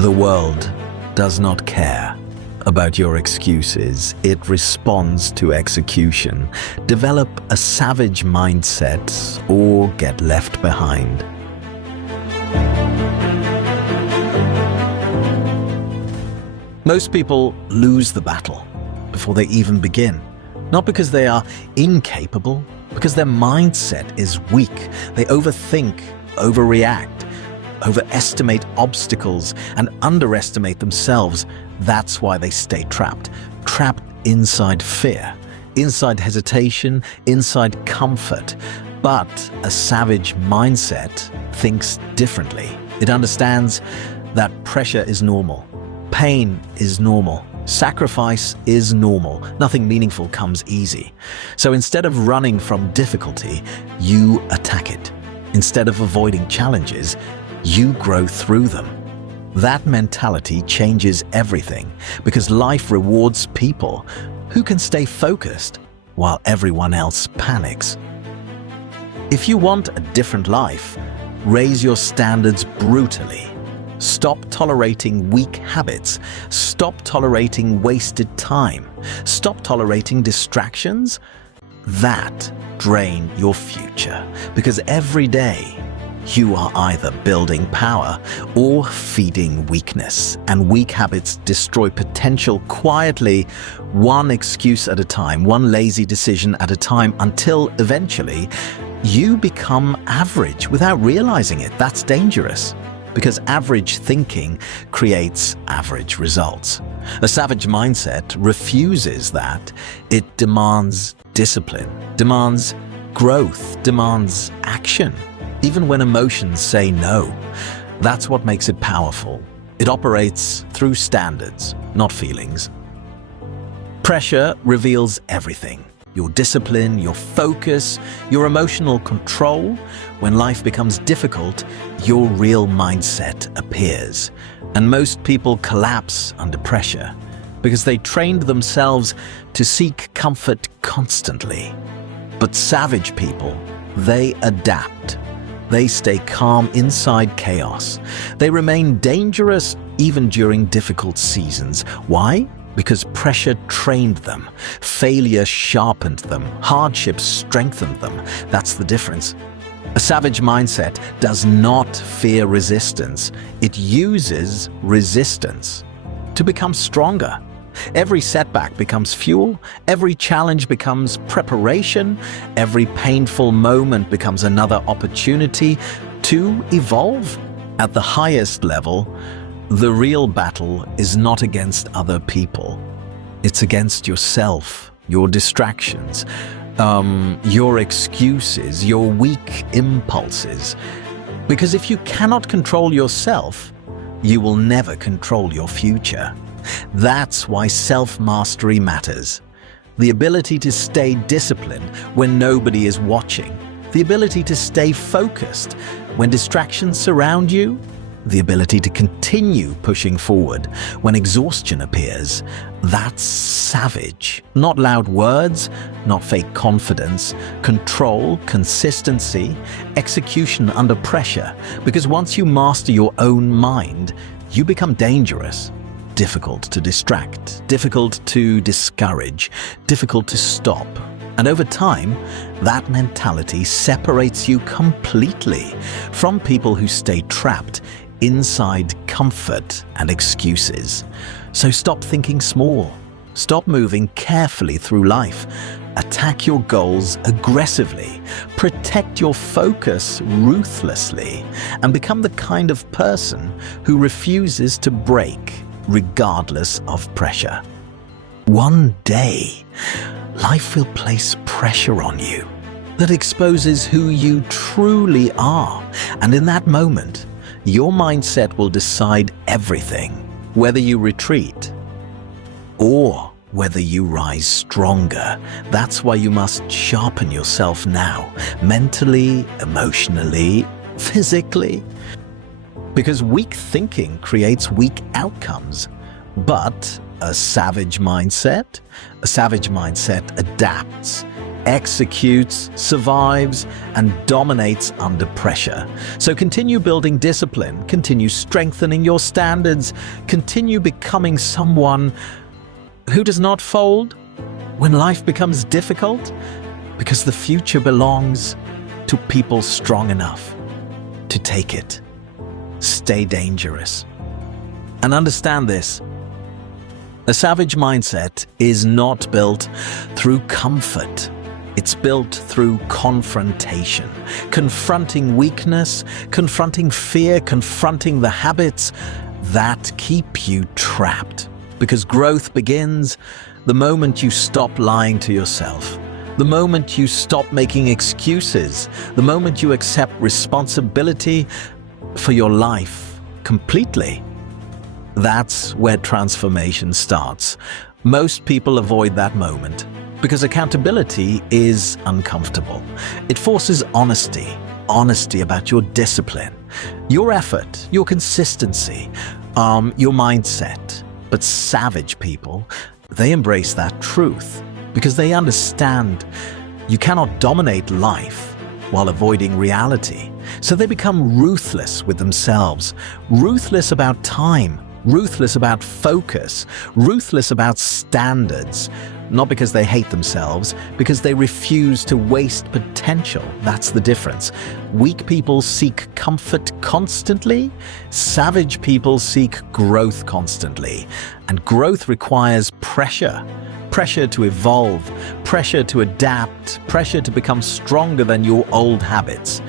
The world does not care about your excuses. It responds to execution. Develop a savage mindset or get left behind. Most people lose the battle before they even begin. Not because they are incapable, because their mindset is weak. They overthink, overreact, overestimate obstacles, and underestimate themselves. That's why they stay trapped. Trapped inside fear, inside hesitation, inside comfort. But a savage mindset thinks differently. It understands that pressure is normal. Pain is normal. Sacrifice is normal. Nothing meaningful comes easy. So instead of running from difficulty, you attack it. Instead of avoiding challenges, you grow through them. That mentality changes everything because life rewards people who can stay focused while everyone else panics. If you want a different life, raise your standards brutally. Stop tolerating weak habits. Stop tolerating wasted time. Stop tolerating distractions that drain your future. Because every day, you are either building power or feeding weakness. And weak habits destroy potential quietly, one excuse at a time, one lazy decision at a time, until eventually you become average without realizing it. That's dangerous. Because average thinking creates average results. A savage mindset refuses that. It demands discipline, demands growth, demands action, even when emotions say no. That's what makes it powerful. It operates through standards, not feelings. Pressure reveals everything. Your discipline, your focus, your emotional control. When life becomes difficult, your real mindset appears. And most people collapse under pressure because they trained themselves to seek comfort constantly. But savage people, they adapt. They stay calm inside chaos. They remain dangerous even during difficult seasons. Why? Because pressure trained them, failure sharpened them, hardship strengthened them. That's the difference. A savage mindset does not fear resistance. It uses resistance to become stronger. Every setback becomes fuel. Every challenge becomes preparation. Every painful moment becomes another opportunity to evolve. At the highest level, the real battle is not against other people. It's against yourself, your distractions, your excuses, your weak impulses. Because if you cannot control yourself, you will never control your future. That's why self-mastery matters. The ability to stay disciplined when nobody is watching. The ability to stay focused when distractions surround you. The ability to continue pushing forward when exhaustion appears. That's savage. Not loud words, not fake confidence. Control, consistency, execution under pressure. Because once you master your own mind, you become dangerous. Difficult to distract, difficult to discourage, difficult to stop. And over time, that mentality separates you completely from people who stay trapped inside comfort and excuses. So stop thinking small. Stop moving carefully through life. Attack your goals aggressively. Protect your focus ruthlessly. And become the kind of person who refuses to break regardless of pressure. One day, life will place pressure on you that exposes who you truly are. And in that moment, your mindset will decide everything, whether you retreat or whether you rise stronger. That's why you must sharpen yourself now, mentally, emotionally, physically. Because weak thinking creates weak outcomes. But a savage mindset adapts. executes, survives, and dominates under pressure. So continue building discipline, continue strengthening your standards, continue becoming someone who does not fold when life becomes difficult, because the future belongs to people strong enough to take it. Stay dangerous. And understand this: a savage mindset is not built through comfort. It's built through confrontation, confronting weakness, confronting fear, confronting the habits that keep you trapped. Because growth begins the moment you stop lying to yourself, the moment you stop making excuses, the moment you accept responsibility for your life completely. That's where transformation starts. Most people avoid that moment because accountability is uncomfortable. It forces honesty about your discipline, your effort, your consistency, your mindset. But savage people, they embrace that truth because they understand you cannot dominate life while avoiding reality. So they become ruthless with themselves, ruthless about time, ruthless about focus, ruthless about standards. Not because they hate themselves, because they refuse to waste potential. That's the difference. Weak people seek comfort constantly. Savage people seek growth constantly. And growth requires pressure. Pressure to evolve, pressure to adapt, pressure to become stronger than your old habits.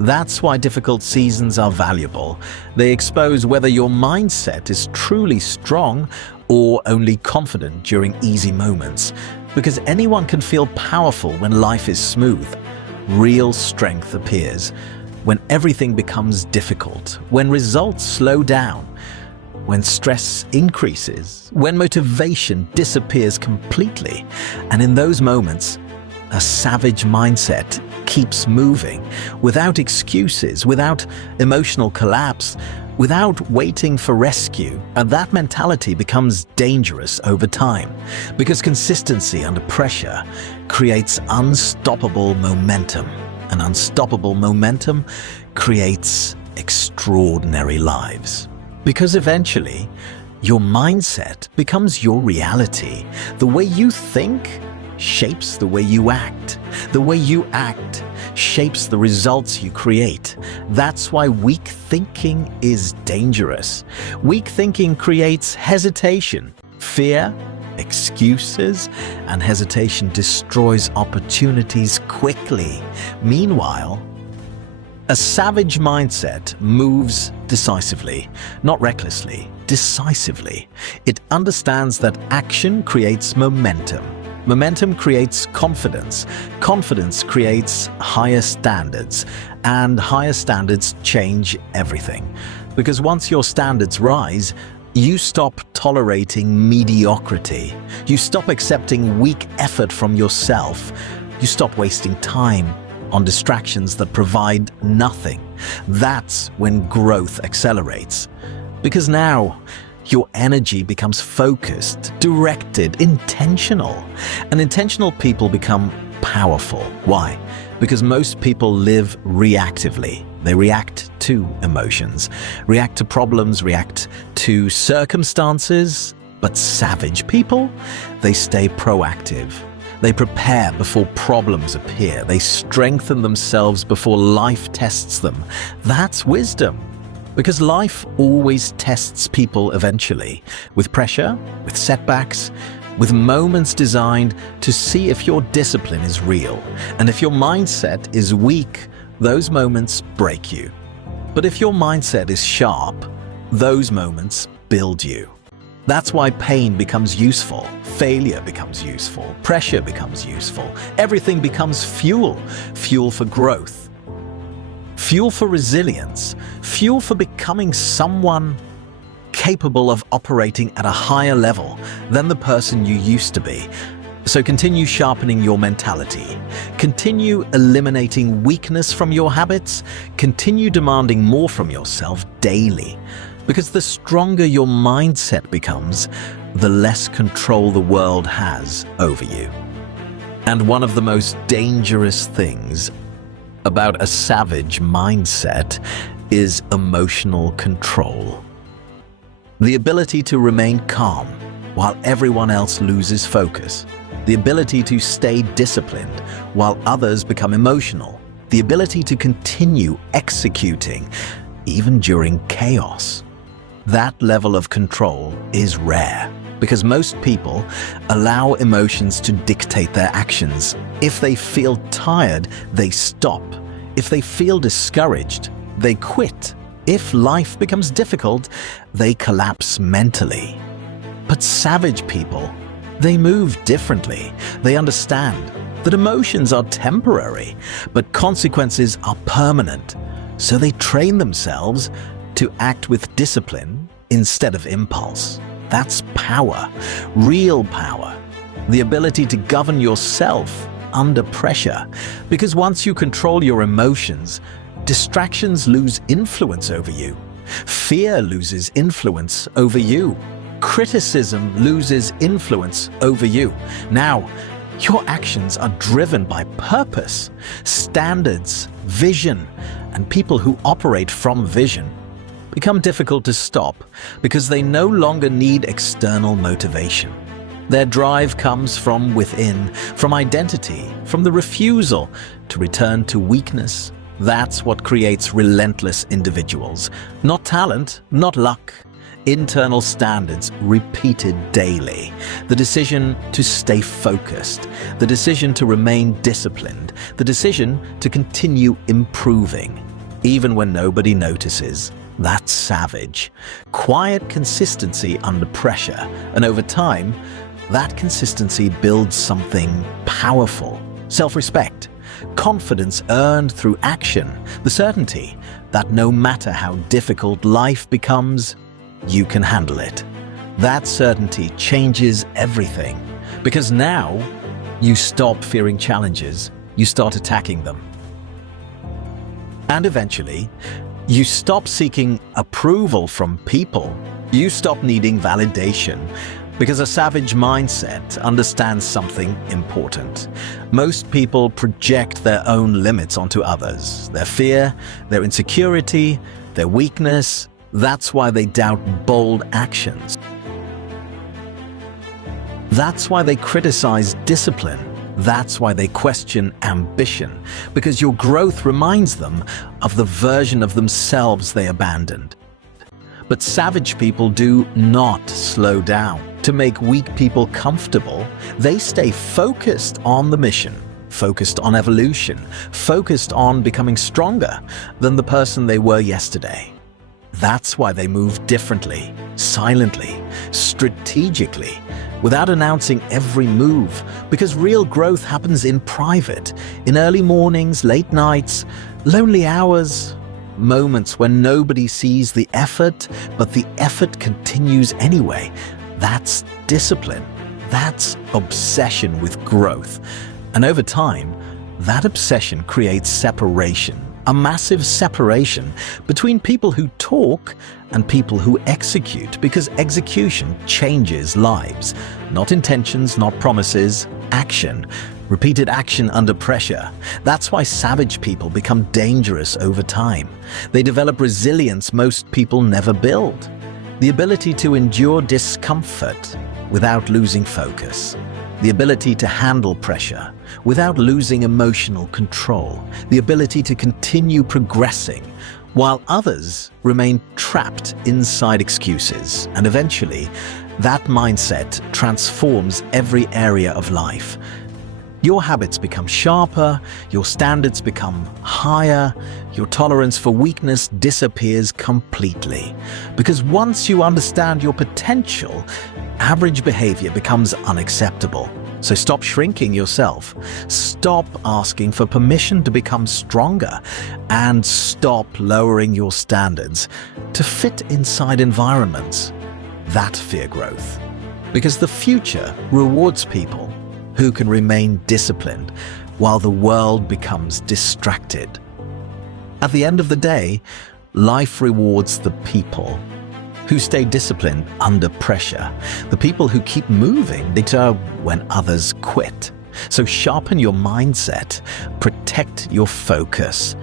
That's why difficult seasons are valuable. They expose whether your mindset is truly strong or only confident during easy moments. Because anyone can feel powerful when life is smooth. Real strength appears when everything becomes difficult, when results slow down, when stress increases, when motivation disappears completely. And in those moments, a savage mindset keeps moving without excuses, without emotional collapse, without waiting for rescue. And that mentality becomes dangerous over time because consistency under pressure creates unstoppable momentum. And unstoppable momentum creates extraordinary lives. Because eventually, your mindset becomes your reality. The way you think shapes the way you act. The way you act shapes the results you create. That's why weak thinking is dangerous. Weak thinking creates hesitation, fear, excuses, and hesitation destroys opportunities quickly. Meanwhile, a savage mindset moves decisively, not recklessly, decisively. It understands that action creates momentum. Momentum creates confidence. Confidence creates higher standards. And higher standards change everything. Because once your standards rise, you stop tolerating mediocrity. You stop accepting weak effort from yourself. You stop wasting time on distractions that provide nothing. That's when growth accelerates. Because now, your energy becomes focused, directed, intentional. And intentional people become powerful. Why? Because most people live reactively. They react to emotions, react to problems, react to circumstances. But savage people, they stay proactive. They prepare before problems appear. They strengthen themselves before life tests them. That's wisdom. Because life always tests people eventually, with pressure, with setbacks, with moments designed to see if your discipline is real. And if your mindset is weak, those moments break you. But if your mindset is sharp, those moments build you. That's why pain becomes useful, failure becomes useful, pressure becomes useful. Everything becomes fuel, fuel for growth, fuel for resilience, fuel for becoming someone capable of operating at a higher level than the person you used to be. So continue sharpening your mentality, continue eliminating weakness from your habits, continue demanding more from yourself daily. Because the stronger your mindset becomes, the less control the world has over you. And one of the most dangerous things about a savage mindset is emotional control. The ability to remain calm while everyone else loses focus. The ability to stay disciplined while others become emotional. The ability to continue executing even during chaos. That level of control is rare because most people allow emotions to dictate their actions. If they feel tired, they stop. If they feel discouraged, they quit. If life becomes difficult, they collapse mentally. But savage people, they move differently. They understand that emotions are temporary, but consequences are permanent. So they train themselves to act with discipline instead of impulse. That's power, real power. The ability to govern yourself under pressure. Because once you control your emotions, distractions lose influence over you. Fear loses influence over you. Criticism loses influence over you. Now, your actions are driven by purpose, standards, vision, and people who operate from vision become difficult to stop because they no longer need external motivation. Their drive comes from within, from identity, from the refusal to return to weakness. That's what creates relentless individuals. Not talent, not luck. Internal standards repeated daily. The decision to stay focused. The decision to remain disciplined. The decision to continue improving, even when nobody notices. That's savage. Quiet consistency under pressure. And over time, that consistency builds something powerful. Self-respect. Confidence earned through action. The certainty that no matter how difficult life becomes, you can handle it. That certainty changes everything. Because now, you stop fearing challenges. You start attacking them. And eventually, you stop seeking approval from people. You stop needing validation. Because a savage mindset understands something important. Most people project their own limits onto others. Their fear, their insecurity, their weakness. That's why they doubt bold actions. That's why they criticize discipline. That's why they question ambition. Because your growth reminds them of the version of themselves they abandoned. But savage people do not slow down to make weak people comfortable. They stay focused on the mission, focused on evolution, focused on becoming stronger than the person they were yesterday. That's why they move differently, silently, strategically, without announcing every move, because real growth happens in private, in early mornings, late nights, lonely hours, moments when nobody sees the effort, but the effort continues anyway. That's discipline. That's obsession with growth. And over time, that obsession creates separation, a massive separation between people who talk and people who execute, because execution changes lives. Not intentions, not promises, action. Repeated action under pressure. That's why savage people become dangerous over time. They develop resilience most people never build. The ability to endure discomfort without losing focus. The ability to handle pressure without losing emotional control. The ability to continue progressing while others remain trapped inside excuses. And eventually, that mindset transforms every area of life. Your habits become sharper, your standards become higher, your tolerance for weakness disappears completely. Because once you understand your potential, average behavior becomes unacceptable. So stop shrinking yourself, stop asking for permission to become stronger, and stop lowering your standards to fit inside environments that fear growth. Because the future rewards people who can remain disciplined while the world becomes distracted. At the end of the day, life rewards the people who stay disciplined under pressure, the people who keep moving when others quit, So sharpen your mindset, protect your focus,